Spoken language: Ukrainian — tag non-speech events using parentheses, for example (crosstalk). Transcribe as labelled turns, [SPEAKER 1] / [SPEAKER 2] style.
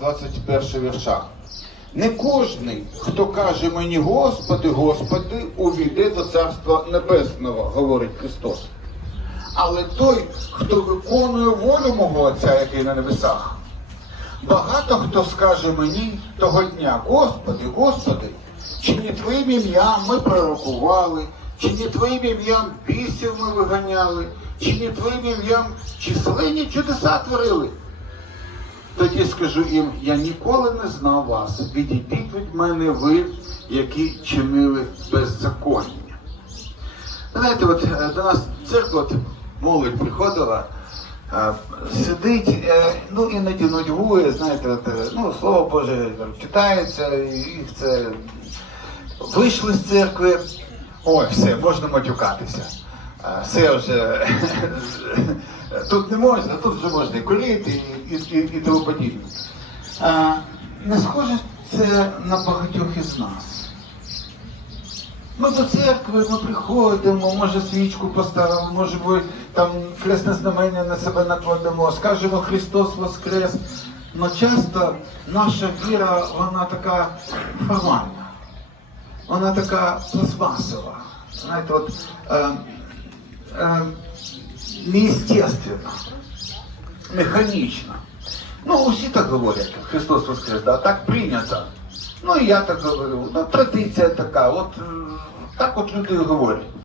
[SPEAKER 1] 21 віршах. Не кожний, хто каже мені Господи, Господи, увійде до Царства Небесного, говорить Христос. Але той, хто виконує волю мого Отця, який на небесах, багато хто скаже мені того дня, Господи, Господи, чи не Твоїм ім'ям ми пророкували, чи не Твоїм ім'ям бісів ми виганяли, чи не Твоїм ім'ям численні чудеса творили. Тоді скажу їм, я ніколи не знав вас. Відійдіть від мене ви, які чинили беззаконня. Знаєте, от е, до нас в церкву от молодь приходила, е, сидить, е, ну іноді нудьгує, знаєте, от, ну, слово Боже читається, і це вийшли з церкви. Ой, все, можна матюкатися. Все вже (laughs) тут не можна, тут вже можна і курити, і, і, і, тому подібне. Е, Не схоже це на багатьох із нас. Ми до церкви, ми приходимо, може свічку поставимо, може ми там хресне знамення на себе накладемо, скажемо Христос Воскрес. Но часто наша віра, вона така формальна, вона така пластмасова. Знаєте, от е, е, неестественно, механічно. Ну, усі так говорять, Христос Воскрес, да, так прийнято. Ну і я так говорю. Ну, традиція така, от так от люди говорять.